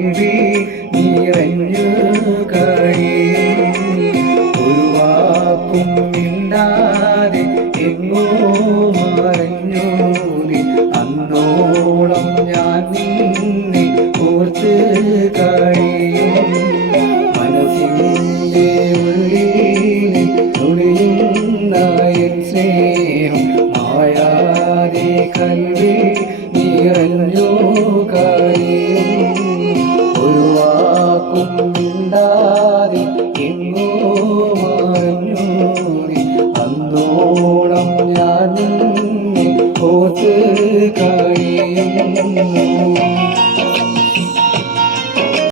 കൽവി നിറഞ്ഞു കഴിയും. ഒരു വാക്കും മിണ്ടാതെ എങ്ങോ മറഞ്ഞു നീ. അന്നോളം ഞാൻ നിന്നെ ഓർത്ത് കഴിയും. മനസ്സിൻ്റെ ഉള്ളിൽ ഒളിയുന്ന എൻ സ്നേഹം മായാതെ കൽവി നിറഞ്ഞു കഴിയും. ഒരു വാക്കും മിണ്ടാതെ എങ്ങോ മറഞ്ഞു നീ. അന്നോളം ഞാൻ നിന്നെ ഓർത്ത് കഴിയുന്നു.